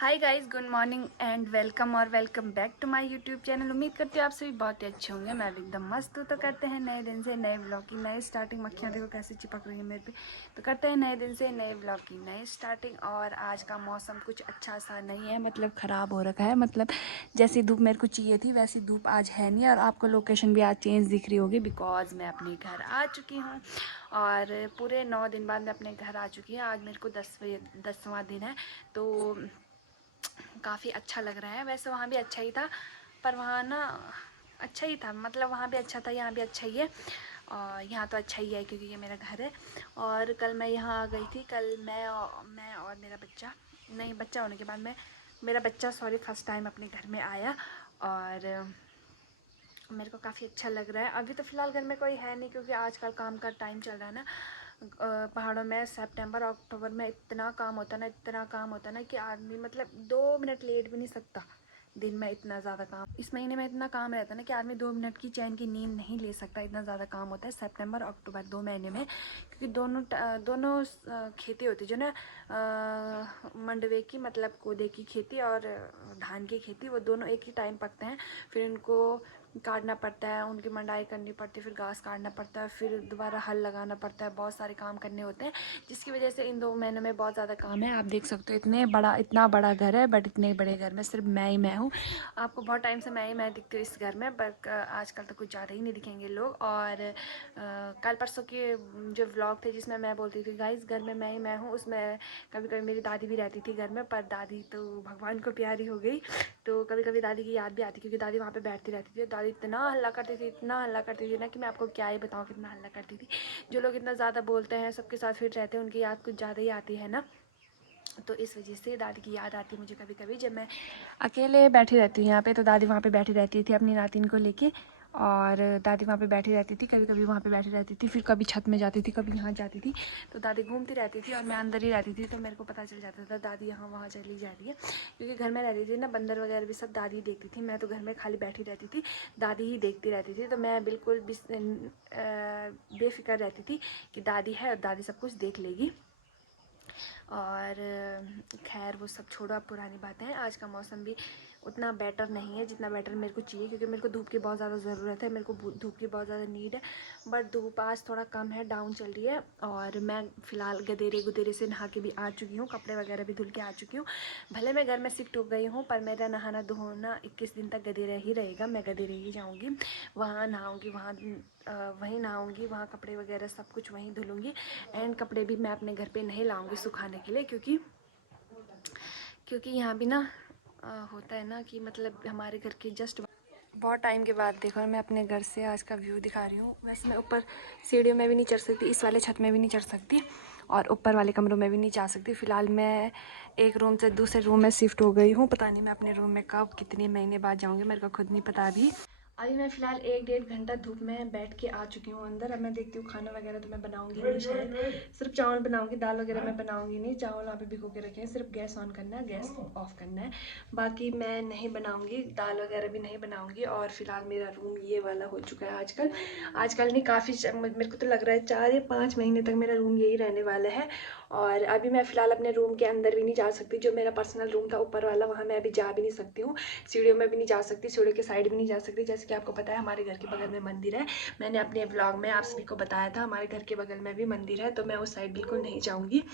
Hi guys, good morning and welcome back to my YouTube channel. उम्मीद करती हूँ आप सभी बहुत ही अच्छे होंगे। मैं भी एकदम मस्त हूँ। तो करते हैं नए दिन से नए ब्लॉग की नई स्टार्टिंग। मक्खियाँ देखो कैसे चिपक रही है मेरे पे। तो करते हैं नए दिन से नए ब्लॉग की नई स्टार्टिंग। और आज का मौसम कुछ अच्छा सा नहीं है, मतलब ख़राब हो रखा है। मतलब जैसी धूप मेरे को चाहिए थी वैसी धूप आज है नहीं। और आपको लोकेशन भी आज चेंज दिख रही होगी बिकॉज मैं अपने घर आ चुकी हूँ। और पूरे 9 दिन बाद मैं अपने घर आ चुकी हूँ। आज मेरे को 10वां दिन है। तो काफ़ी अच्छा लग रहा है। वैसे वहाँ भी अच्छा ही था, पर वहाँ ना अच्छा ही था, मतलब वहाँ भी अच्छा था, यहाँ भी अच्छा ही है। और यहाँ तो अच्छा ही है क्योंकि ये मेरा घर है। और कल मैं यहाँ आ गई थी। कल मैं और मेरा बच्चा, नहीं बच्चा होने के बाद मेरा बच्चा सॉरी फर्स्ट टाइम अपने घर में आया। और मेरे को काफ़ी अच्छा लग रहा है। अभी तो फ़िलहाल घर में कोई है नहीं क्योंकि आजकल काम का टाइम चल रहा है ना। पहाड़ों में सितंबर अक्टूबर में इतना काम होता है ना, इतना काम होता है ना कि आदमी मतलब 2 मिनट लेट भी नहीं सकता। दिन में इतना ज़्यादा काम, इस महीने में इतना काम रहता है ना कि आदमी 2 मिनट की चैन की नींद नहीं ले सकता। इतना ज़्यादा काम होता है सितंबर अक्टूबर 2 महीने में, क्योंकि दोनों खेती होती है जो ना, मंडवे की मतलब कोदे की खेती और धान की खेती, वो दोनों एक ही टाइम पकते हैं। फिर उनको काटना पड़ता है, उनकी मंडाई करनी पड़ती है, फिर घास काटना पड़ता है, फिर दोबारा हल लगाना पड़ता है। बहुत सारे काम करने होते हैं जिसकी वजह से इन 2 महीनों में बहुत ज़्यादा काम है। आप देख सकते हो इतना बड़ा घर है, बट इतने बड़े घर में सिर्फ मैं हूँ। आपको बहुत टाइम से मैं दिखती हूँ इस घर में, बट आजकल तो कुछ ज़्यादा ही नहीं दिखेंगे लोग। और कल परसों के जो व्लॉग थे जिसमें मैं बोलती थी गाइस घर में मैं हूँ, उसमें कभी कभी मेरी दादी भी रहती थी घर में, पर दादी तो भगवान को प्यारी हो गई। तो कभी कभी दादी की याद भी आती क्योंकि दादी वहाँ पे बैठती रहती थी। दादी इतना हल्ला करती थी, इतना हल्ला करती थी ना कि मैं आपको क्या ही बताऊँ कितना हल्ला करती थी। जो लोग इतना ज़्यादा बोलते हैं, सबके साथ फिट रहते हैं, उनकी याद कुछ ज़्यादा ही आती है ना। तो इस वजह से दादी की याद आती है मुझे कभी कभी, जब मैं अकेले बैठी रहती हूँ यहाँ पे। तो दादी वहाँ पे बैठी रहती थी अपनी नातिन को लेके। और दादी वहाँ पे बैठी रहती थी, कभी कभी वहाँ पे बैठी रहती थी, फिर कभी छत में जाती थी, कभी यहाँ जाती थी। तो दादी घूमती रहती थी और मैं अंदर ही रहती थी। तो मेरे को पता चल जाता था दादी यहाँ वहाँ चली जा रही है, क्योंकि घर में रहती थी ना, बंदर वगैरह भी सब दादी ही देखती थी। मैं तो घर में खाली बैठी रहती थी, दादी ही देखती रहती थी। तो मैं बिल्कुल बेफिक्र रहती थी कि दादी है और दादी सब कुछ देख लेगी। और खैर वो सब छोड़ो, अब पुरानी बातें हैं। आज का मौसम भी उतना बेटर नहीं है जितना बेटर मेरे को चाहिए, क्योंकि मेरे को धूप की बहुत ज़्यादा ज़रूरत है, मेरे को धूप की बहुत ज़्यादा नीड है। बट धूप आज थोड़ा कम है, डाउन चल रही है। और मैं फ़िलहाल गदेरे गुदेरे से नहा के भी आ चुकी हूँ, कपड़े वगैरह भी धुल के आ चुकी हूँ। भले मैं घर में शिफ्ट हो गई हूँ, पर मेरा नहाना धोना 21 दिन तक गदेरे ही रहेगा। मैं गदेरे ही जाऊँगी, वहाँ नहाऊँगी, वहीं नहाऊँगी, वहाँ कपड़े वगैरह सब कुछ वहीं धुलूँगी। एंड कपड़े भी मैं अपने घर पे नहीं लाऊँगी सुखाने के लिए, क्योंकि यहाँ भी ना होता है ना कि मतलब हमारे घर के जस्ट बहुत टाइम के बाद देखो मैं अपने घर से आज का व्यू दिखा रही हूँ। वैसे मैं ऊपर सीढ़ियों में भी नहीं चढ़ सकती, इस वाले छत में भी नहीं चढ़ सकती, और ऊपर वाले कमरों में भी नहीं जा सकती। फ़िलहाल मैं एक रूम से दूसरे रूम में शिफ्ट हो गई हूँ। पता नहीं मैं अपने रूम में कब कितने महीने बाद जाऊँगी, मेरे को खुद नहीं पता अभी। अभी मैं फ़िलहाल 1 डेढ़ घंटा धूप में बैठ के आ चुकी हूँ अंदर। अब मैं देखती हूँ खाना वगैरह तो मैं बनाऊँगी नहीं, शायद सिर्फ चावल बनाऊँगी, दाल वगैरह मैं बनाऊँगी नहीं। चावल वहाँ पे भिगो के रखे हैं, सिर्फ गैस ऑन करना है, गैस ऑफ करना है। बाकी मैं नहीं बनाऊँगी, दाल वगैरह भी नहीं बनाऊँगी। और फिलहाल मेरा रूम ये वाला हो चुका है आजकल नहीं, काफ़ी मेरे को तो लग रहा है 4 या 5 महीने तक मेरा रूम यही रहने वाला है। और अभी मैं फ़िलहाल अपने रूम के अंदर भी नहीं जा सकती। जो मेरा पर्सनल रूम था ऊपर वाला, वहाँ मैं अभी जा भी नहीं सकती हूँ। सीढ़ियों में भी नहीं जा सकती, सीढ़ियों के साइड भी नहीं जा सकती। जैसे कि आपको पता है हमारे घर के बगल में मंदिर है, मैंने अपने व्लॉग में आप सभी को बताया था, हमारे घर के बगल में भी मंदिर है। तो मैं उस साइड बिल्कुल नहीं जाऊँगी।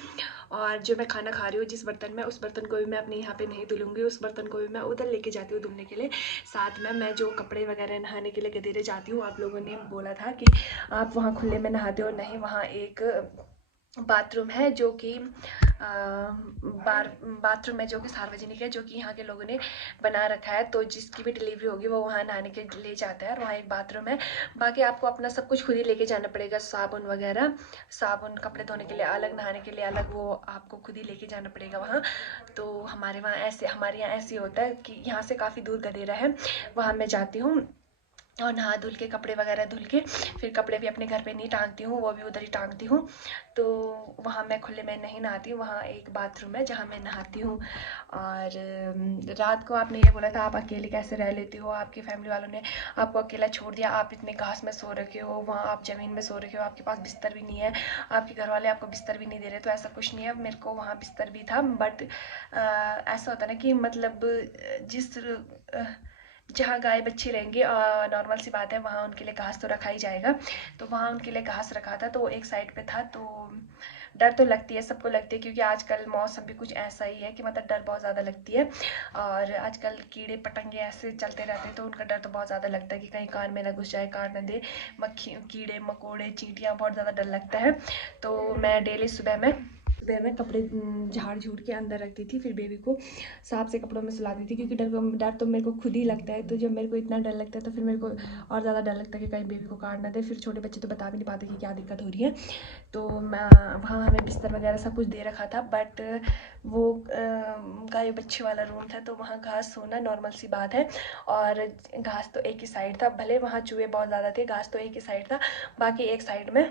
और जो मैं खाना खा रही हूँ जिस बर्तन में, उस बर्तन को भी मैं अपने यहाँ पे नहीं धुलूँगी, उस बर्तन को भी मैं उधर लेके जाती हूँ धुलने के लिए। साथ में मैं जो कपड़े वगैरह नहाने के लिए गदेरे जाती हूँ, आप लोगों ने बोला था कि आप वहाँ खुले में नहाते हो, नहीं, वहाँ एक बाथरूम है जो कि बाथरूम है जो कि सार्वजनिक है, जो कि यहाँ के लोगों ने बना रखा है। तो जिसकी भी डिलीवरी होगी वो वहाँ नहाने के लिए जाता है, और वहाँ एक बाथरूम है। बाकी आपको अपना सब कुछ खुद ही लेके जाना पड़ेगा, साबुन वगैरह, साबुन कपड़े धोने के लिए अलग, नहाने के लिए अलग, वो आपको खुद ही लेके जाना पड़ेगा वहाँ। तो हमारे यहाँ ऐसे होता है कि यहाँ से काफ़ी दूर गदेरा है, वहाँ मैं जाती हूँ। और नहा धुल के कपड़े वगैरह धुल के फिर कपड़े भी अपने घर पे नहीं टांगती हूँ, वो भी उधर ही टांगती हूँ। तो वहाँ मैं खुले में नहीं नहाती हूँ, वहाँ एक बाथरूम है जहाँ मैं नहाती हूँ। और रात को आपने ये बोला था आप अकेले कैसे रह लेती हो, आपकी फैमिली वालों ने आपको अकेला छोड़ दिया, आप इतने घास में सो रखे हो, वहाँ आप ज़मीन में सो रखे हो, आपके पास बिस्तर भी नहीं है, आपके घर वाले आपको बिस्तर भी नहीं दे रहे। तो ऐसा कुछ नहीं है, मेरे को वहाँ बिस्तर भी था, बट ऐसा होता है ना कि मतलब जिस जहाँ गाय बच्चे रहेंगे, नॉर्मल सी बात है, वहाँ उनके लिए घास तो रखा ही जाएगा। तो वहाँ उनके लिए घास रखा था, तो वो एक साइड पे था। तो डर तो लगती है, सबको लगती है, क्योंकि आजकल मौसम भी कुछ ऐसा ही है कि मतलब डर बहुत ज़्यादा लगती है। और आजकल कीड़े पतंगे ऐसे चलते रहते हैं, तो उनका डर तो बहुत ज़्यादा लगता है कि कहीं कान में ना घुस जाए, कान ना दे, मक्खी कीड़े मकोड़े चींटियाँ, बहुत ज़्यादा डर लगता है। तो मैं डेली सुबह में कपड़े झाड़ झूड़ के अंदर रखती थी, फिर बेबी को साफ से कपड़ों में सुलाती थी, क्योंकि डर तो मेरे को खुद ही लगता है। तो जब मेरे को इतना डर लगता है तो फिर मेरे को और ज़्यादा डर लगता है कि कहीं बेबी को काट ना दे। फिर छोटे बच्चे तो बता भी नहीं पाते कि क्या दिक्कत हो रही है। तो मैं वहाँ हमें बिस्तर वगैरह सब कुछ दे रखा था, बट वो गाय बच्चे वाला रूम था, तो वहाँ घास सोना नॉर्मल सी बात है। और घास तो एक ही साइड था, भले वहाँ चूहे बहुत ज़्यादा थे, घास तो एक ही साइड था, बाकी एक साइड में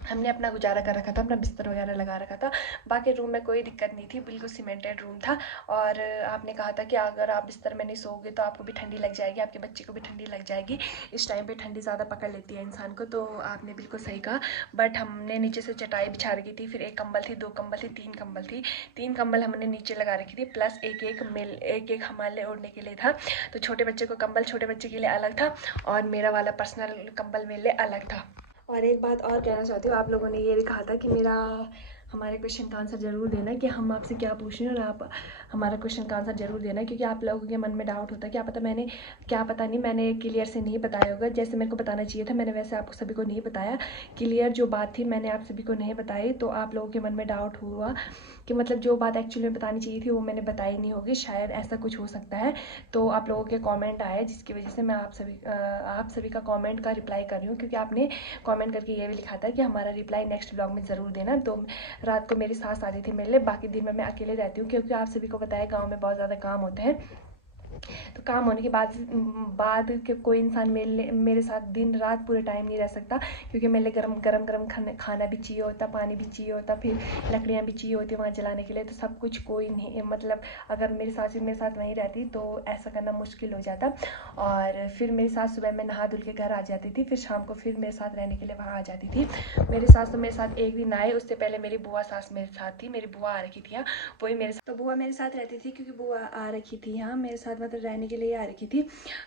हमने अपना गुजारा कर रखा था, अपना बिस्तर वगैरह लगा रखा था। बाकी रूम में कोई दिक्कत नहीं थी, बिल्कुल सीमेंटेड रूम था। और आपने कहा था कि अगर आप बिस्तर में नहीं सोओगे तो आपको भी ठंडी लग जाएगी, आपके बच्चे को भी ठंडी लग जाएगी। इस टाइम पे ठंडी ज़्यादा पकड़ लेती है इंसान को, तो आपने बिल्कुल सही कहा। बट हमने नीचे से चटाई बिछा रखी थी, फिर एक कंबल थी, 2 कंबल थी, 3 कंबल थी। 3 कंबल हमने नीचे लगा रखी थी, प्लस एक हमारे लिए ओढ़ने के लिए था। तो छोटे बच्चे को कंबल छोटे बच्चे के लिए अलग था, और मेरा वाला पर्सनल कंबल मेरे लिए अलग था। और एक बात और कहना चाहती हूँ, आप लोगों ने ये भी कहा था कि हमारे क्वेश्चन का आंसर ज़रूर देना, कि हम आपसे क्या पूछ रहे हैं, और आप हमारा क्वेश्चन का आंसर ज़रूर देना, क्योंकि आप लोगों के मन में डाउट होता है क्या पता नहीं मैंने क्लियर से नहीं बताया होगा, जैसे मेरे को बताना चाहिए था मैंने वैसे आप सभी को नहीं बताया। क्लियर जो बात थी मैंने आप सभी को नहीं बताई, तो आप लोगों के मन में डाउट हुआ कि मतलब जो बात एक्चुअली में बतानी चाहिए थी वो मैंने बताई नहीं होगी, शायद ऐसा कुछ हो सकता है। तो आप लोगों के कमेंट आए, जिसकी वजह से मैं आप सभी का कमेंट का रिप्लाई कर रही हूँ, क्योंकि आपने कमेंट करके ये भी लिखा था कि हमारा रिप्लाई नेक्स्ट ब्लॉग में ज़रूर देना। तो रात को मेरी सास आती थी मेरे लिए, बाकी दिन में मैं अकेले रहती हूँ, क्योंकि आप सभी को बताया गाँव में बहुत ज़्यादा काम होते हैं। तो काम होने के बाद के कोई इंसान मेरे साथ दिन रात पूरे टाइम नहीं रह सकता, क्योंकि मेरे लिए गरम खाना भी चाहिए होता, पानी भी चाहिए होता, फिर लकड़ियाँ भी चाहिए होती वहाँ जलाने के लिए। तो सब कुछ कोई नहीं, मतलब अगर मेरी सास मेरे साथ नहीं रहती तो ऐसा करना मुश्किल हो जाता। और फिर मेरी सास सुबह में नहा धुल के घर आ जाती थी, फिर शाम को फिर मेरे साथ रहने के लिए वहाँ आ जाती थी। मेरी सास तो मेरे साथ एक दिन आए, उससे पहले मेरी बुआ सास मेरे साथ थी, मेरी बुआ आ रखी थी यहाँ, वही मेरे साथ, तो बुआ मेरे साथ रहती थी, क्योंकि बुआ आ रखी थी यहाँ मेरे साथ, मतलब रहने के लिए आ रखी थी।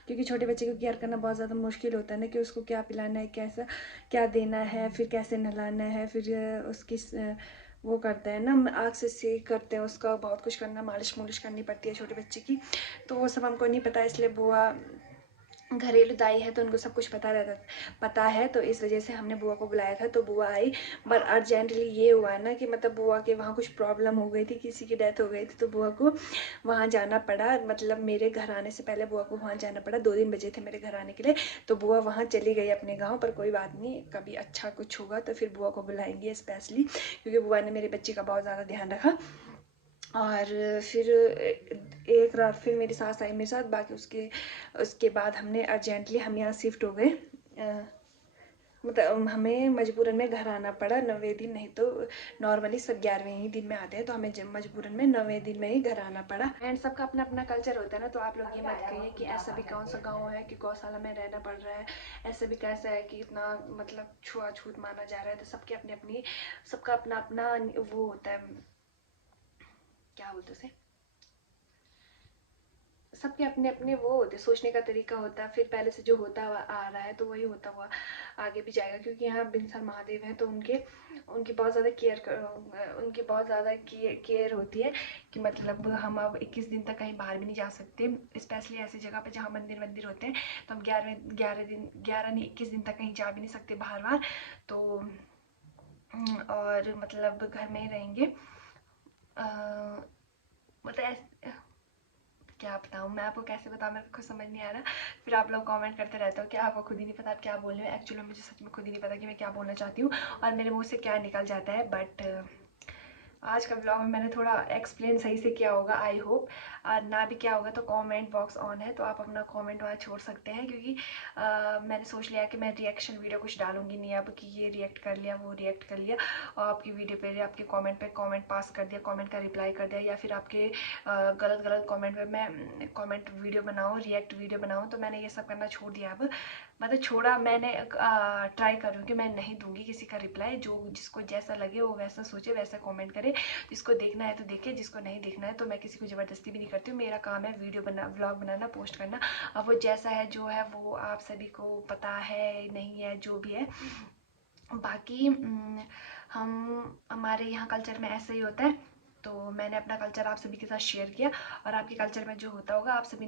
क्योंकि छोटे बच्चे को केयर करना बहुत ज़्यादा मुश्किल होता है ना, कि उसको क्या पिलाना है, कैसा क्या देना है, फिर कैसे नहलाना है, फिर उसकी वो करते हैं ना, आग से सेक करते हैं उसका, बहुत कुछ करना, मालिश मुलिश करनी पड़ती है छोटे बच्चे की। तो वो सब हमको नहीं पता, इसलिए बुआ घरेलू दाई है तो उनको सब कुछ पता है, तो इस वजह से हमने बुआ को बुलाया था, तो बुआ आई। पर अर्जेंटली ये हुआ ना कि मतलब बुआ के वहाँ कुछ प्रॉब्लम हो गई थी, किसी की डेथ हो गई थी, तो बुआ को वहाँ जाना पड़ा, मतलब मेरे घर आने से पहले बुआ को वहाँ जाना पड़ा, 2 दिन बजे थे मेरे घर आने के लिए। तो बुआ वहाँ चली गई अपने गाँव, पर कोई बात नहीं, कभी अच्छा कुछ होगा तो फिर बुआ को बुलाएंगे स्पेशली, क्योंकि बुआ ने मेरे बच्चे का बहुत ज़्यादा ध्यान रखा। और फिर एक रात फिर मेरी सास आई मेरे साथ, बाकी उसके उसके बाद हमने अर्जेंटली हम यहाँ शिफ्ट हो गए। मतलब हमें मजबूरन में घर आना पड़ा 9वें दिन, नहीं तो नॉर्मली सब 11वें ही दिन में आते हैं, तो हमें मजबूरन में 9वें दिन में ही घर आना पड़ा। एंड सबका अपना अपना कल्चर होता है ना, तो आप लोग ये मत कहिए कि ऐसा भी कौन सा गाँव है कि गौशाला में रहना पड़ रहा है, ऐसा भी कैसा है कि इतना मतलब छुआछूत माना जा रहा है। तो सबका अपना अपना वो होता है, क्या बोलते उसे, सबके अपने अपने वो होते, सोचने का तरीका होता है। फिर पहले से जो होता आ रहा है तो वही होता हुआ आगे भी जाएगा, क्योंकि यहाँ बिनसर महादेव हैं, तो उनकी बहुत ज़्यादा केयर होती है, कि मतलब हम अब 21 दिन तक कहीं बाहर भी नहीं जा सकते, स्पेशली ऐसी जगह पे जहाँ मंदिर वंदिर होते हैं। तो हम 11 नहीं 21 दिन तक कहीं जा भी नहीं सकते बाहर बाहर। तो और मतलब घर में ही रहेंगे। मतलब क्या बताऊँ मैं आपको, कैसे बताऊँ, मेरे को खुद समझ नहीं आ रहा। फिर आप लोग कमेंट करते रहते हो कि आपको खुद ही नहीं पता आप क्या बोल रहे हो। एक्चुअली मुझे सच में खुद ही नहीं पता कि मैं क्या बोलना चाहती हूँ और मेरे मुंह से क्या निकल जाता है। बट आज का ब्लॉग में मैंने थोड़ा एक्सप्लेन सही से किया होगा, आई होप। ना भी क्या होगा तो कमेंट बॉक्स ऑन है, तो आप अपना कमेंट वहाँ छोड़ सकते हैं, क्योंकि मैंने सोच लिया कि मैं रिएक्शन वीडियो कुछ डालूंगी नहीं अब, कि ये रिएक्ट कर लिया वो रिएक्ट कर लिया और आपकी वीडियो पे आपके कमेंट पे कमेंट पास कर दिया, कमेंट का रिप्लाई कर दिया, या फिर आपके गलत गलत कमेंट पे मैं कमेंट वीडियो बनाऊँ, रिएक्ट वीडियो बनाऊँ। तो मैंने ये सब करना छोड़ दिया अब, मतलब छोड़ा मैंने। ट्राई कर रही हूँ कि मैं नहीं दूंगी किसी का रिप्लाई, जो जिसको जैसा लगे वो वैसा सोचे वैसा कमेंट करे, जिसको देखना है तो देखे, जिसको नहीं देखना है तो मैं किसी को ज़बरदस्ती भी नहीं करती हूँ। मेरा काम है वीडियो बना, व्लॉग बनाना, पोस्ट करना। अब वो जैसा है जो है वो आप सभी को पता है, नहीं है जो भी है। बाकी हम हमारे यहाँ कल्चर में ऐसा ही होता है, तो मैंने अपना कल्चर आप सभी के साथ शेयर किया। और आपके कल्चर में जो होता होगा, आप सभी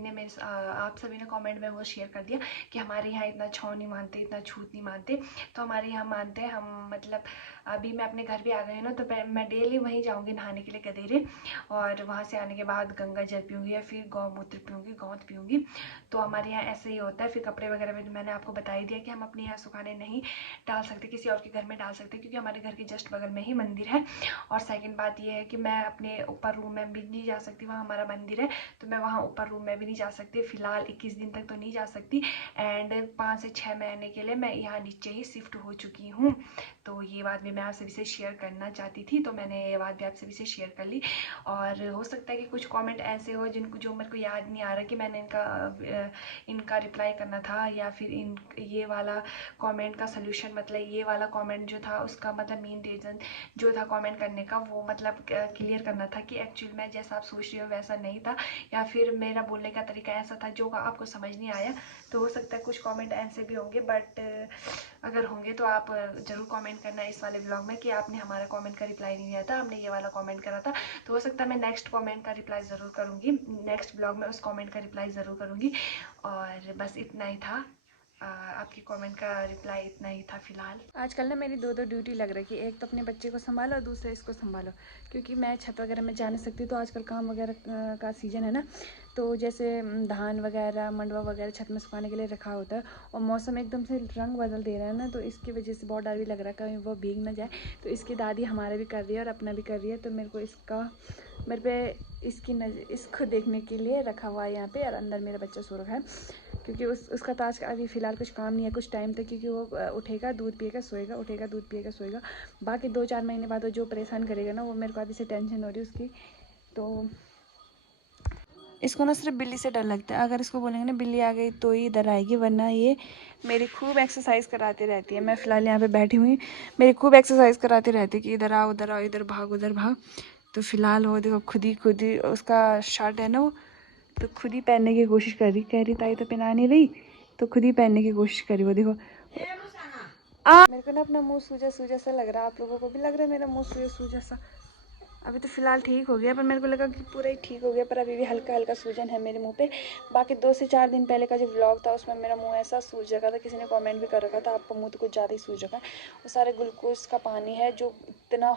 ने कमेंट में वो शेयर कर दिया कि हमारे यहाँ इतना छाँव नहीं मानते, इतना छूत नहीं मानते। तो हमारे यहाँ मानते हैं हम, मतलब अभी मैं अपने घर भी आ गई हूँ ना, तो मैं डेली वहीं जाऊँगी नहाने के लिए गदेरे, और वहाँ से आने के बाद गंगा जल पीऊँगी या फिर गौमूत्र पीऊँगी, गौंत पीऊँगी। तो हमारे यहाँ ऐसे ही होता है। फिर कपड़े वगैरह में मैंने आपको बता ही दिया कि हम अपने यहाँ सुखाने नहीं डाल सकते, किसी और के घर में डाल सकते, क्योंकि हमारे घर के जस्ट बगल में ही मंदिर है। और सेकंड बात ये है कि मैं अपने ऊपर रूम में भी नहीं जा सकती, वहाँ हमारा मंदिर है, तो मैं वहाँ ऊपर रूम में भी नहीं जा सकती फ़िलहाल 21 दिन तक तो नहीं जा सकती। एंड 5 से 6 महीने के लिए मैं यहाँ नीचे ही शिफ्ट हो चुकी हूँ। तो ये बात भी मैं आप सभी से शेयर करना चाहती थी, तो मैंने ये बात भी आप सभी से शेयर कर ली। और हो सकता है कि कुछ कमेंट ऐसे हो जिनको जो मेरे को याद नहीं आ रहा कि मैंने इनका रिप्लाई करना था, या फिर ये वाला कमेंट का सलूशन, मतलब ये वाला कमेंट जो था उसका मतलब मेन रीज़न जो था कमेंट करने का, वो मतलब क्लियर करना था कि एक्चुअल में जैसा आप सोच रहे हो वैसा नहीं था, या फिर मेरा बोलने का तरीका ऐसा था जो आपको समझ नहीं आया। तो हो सकता है कुछ कमेंट ऐसे भी होंगे, बट अगर होंगे तो आप ज़रूर कमेंट करना इस वाले ब्लॉग में कि आपने हमारा कमेंट का रिप्लाई नहीं दिया था, हमने ये वाला कमेंट करा था। तो हो सकता है मैं नेक्स्ट कमेंट का रिप्लाई ज़रूर करूँगी, नेक्स्ट ब्लॉग में उस कमेंट का रिप्लाई ज़रूर करूँगी। और बस इतना ही था, आपकी कमेंट का रिप्लाई इतना ही था फ़िलहाल। आजकल ना मेरी दो ड्यूटी लग रही है, एक तो अपने बच्चे को संभालो और दूसरा इसको संभालो, क्योंकि मैं छत वगैरह में जा नहीं सकती। तो आजकल काम वगैरह का सीज़न है ना, तो जैसे धान वगैरह मंडवा वगैरह छत में सुखाने के लिए रखा होता है, और मौसम एकदम से रंग बदल दे रहा है ना, तो इसकी वजह से बहुत डर भी लग रहा है कहीं वो भीग ना जाए। तो इसकी दादी हमारा भी कर रही है और अपना भी कर रही है, तो मेरे को मेरे पे इसको देखने के लिए रखा हुआ है यहाँ पे। और अंदर मेरा बच्चा सो रखा है, क्योंकि उसका तो आज अभी फ़िलहाल कुछ काम नहीं है कुछ टाइम तक, क्योंकि वो उठेगा दूध पिएगा सोएगा, उठेगा दूध पिएगा सोएगा। बाकी 2-4 महीने बाद वो जो परेशान करेगा ना, वो मेरे को अभी से टेंशन हो रही है उसकी। तो इसको ना सिर्फ बिल्ली से डर लगता है, अगर इसको बोलेंगे ना बिल्ली आ गई तो ही इधर आएगी, वरना ये मेरी खूब एक्सरसाइज कराती रहती है। मैं फ़िलहाल यहाँ पे बैठी हुई, मेरी खूब एक्सरसाइज कराती रहती है कि इधर आओ उधर आओ, इधर भाग उधर भाग। तो फ़िलहाल वो देखो खुद ही उसका शर्ट है ना वो, तो खुद ही पहनने की कोशिश कर रही, कह रही ताई तो पहना नहीं रही, तो खुद ही पहनने की कोशिश करी। वो देखो मेरे को ना अपना मुंह सूजा सूजा सा लग रहा है, आप लोगों को भी लग रहा है मेरा मुंह सूजा सूजा सा? अभी तो फ़िलहाल ठीक हो गया, पर मेरे को लगा कि पूरा ही ठीक हो गया, पर अभी भी हल्का हल्का सूजन है मेरे मुंह पे। बाकी 2 से 4 दिन पहले का जो व्लॉग था उसमें मेरा मुंह ऐसा सूज रखा था, किसी ने कमेंट भी कर रखा था आपका मुंह तो कुछ ज़्यादा ही सूज रखा है। वो सारे ग्लूकोज का पानी है जो इतना